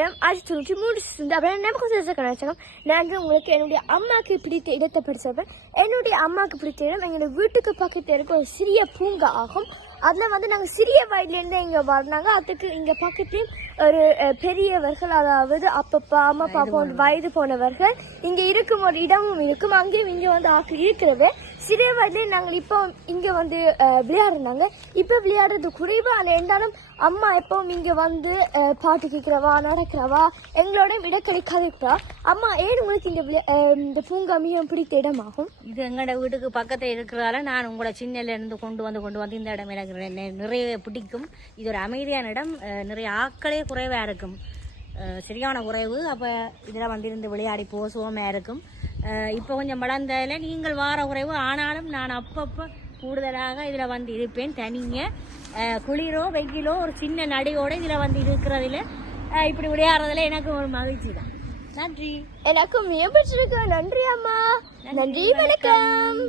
நேரம் 1993 அப்புறம் நமக்கு கலாச்சாரம். நான் உங்களுக்கு என்னுடைய அம்மாவுக்கு பிடித்த இடத்தை படிச்சிருப்பேன். என்னுடைய அம்மாவுக்கு பிடித்த இடம் எங்களுடைய வீட்டுக்கு பக்கத்தில் இருக்க ஒரு சிறிய பூங்கா ஆகும். அதில் வந்து நாங்கள் சிறிய வயதுலேருந்து இங்கே வந்தாங்க. அதுக்கு இங்கே பக்கத்துலேயும் ஒரு பெரியவர்கள், அதாவது அப்பப்பா அம்மாப்பா போன்ற வயது போனவர்கள் இங்கே இருக்கும் ஒரு இடமும் இருக்கும். அங்கேயும் இங்கே வந்து ஆக்கள் இருக்கிறது. சிறிய வயதுலேயே நாங்கள் இப்போ இங்கே வந்து விளையாடுறாங்க. இப்போ விளையாடுறது குறைவு. ஆனால் இருந்தாலும் அம்மா எப்பவும் இங்கே வந்து பாட்டு கேட்குறவா, நடக்கிறவா, எங்களோட இடக்கடை கதைக்கிறா. அம்மா ஏன் உங்களுக்கு இந்த பூங்கா மிகவும் பிடித்த இடமாகும்? இது எங்களோட வீட்டுக்கு பக்கத்தில் இருக்கிறதால நான் உங்களோட சின்னலேருந்து கொண்டு வந்து இந்த இடம் எனக்கு நிறைய பிடிக்கும். இது ஒரு அமைதியான இடம். நிறைய ஆக்களே குறைவாக இருக்கும், சரியான குறைவு. அப்போ இதில் வந்து இருந்து விளையாடி சுகமாக இருக்கும். இப்போ கொஞ்சம் வளர்ந்ததில் நீங்கள் வார குறைவு. ஆனாலும் நான் அப்பப்போ கூடுதலாக இதில் வந்து இருப்பேன். தனிங்க குளிரோ வெயிலோ ஒரு சின்ன நடையோடு இதில் வந்து இருக்கிறதுல இப்படி விளையாடுறதுல எனக்கு ஒரு மகிழ்ச்சி தான். நன்றி. எனக்கும் மிக பிடிச்சிருக்கு. நன்றி அம்மா. நன்றி, வணக்கம்.